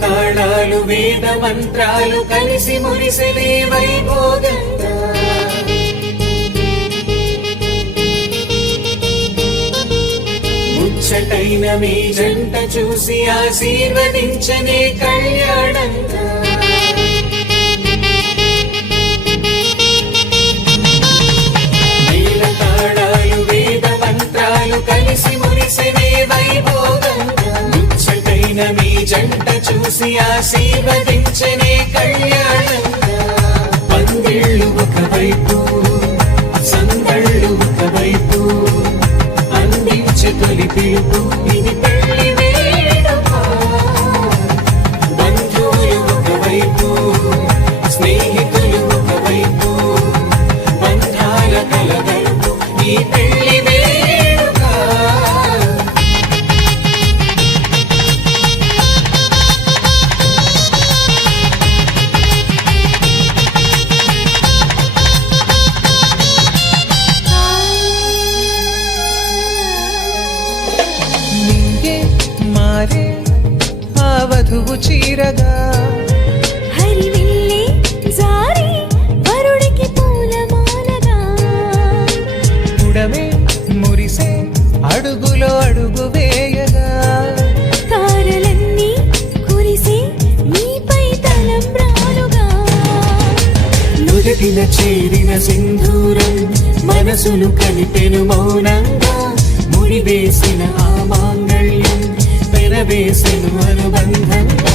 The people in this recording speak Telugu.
తాళాలు వేద మంత్రాలు కలిసి మురిసెలే వైభోగంగా ముచ్చటైన మీ జంట చూసి ఆశీర్వదించనే కళ్యాణంగా తాళాలు వేద మంత్రాలు కలిసి మురిసెనే వైభోగంగా ముచ్చటైన మీ జంట చూసి ఆశీర్వదించనే కళ్యాణంగా పందిళ్ళు ఒకవైపు సందళ్ళు ఒకవైపు అందించే తొలి పిలుపు ఇది పెళ్లి వేడుక బంధువులు ఒకవైపు స్నేహితులు ఒకవైపు బంధాల కలగలుపు ఈ పెళ్లి వేడుక మారే ఆ వధువు చీరగా హరివిల్లే జారి వరుడికి పూలమాలగా పుడమే మురిసే అడుగులో అడుగు వేయగా తారలన్నీ కురిసే మీపై తలంబ్రాలుగా నుదిటిన చేరిన సింధూరం మనసును కలిపెను మౌనంగా ముడివేసిన ఆ మాంగళ్యం పెనవేసెను అనుబంధంగా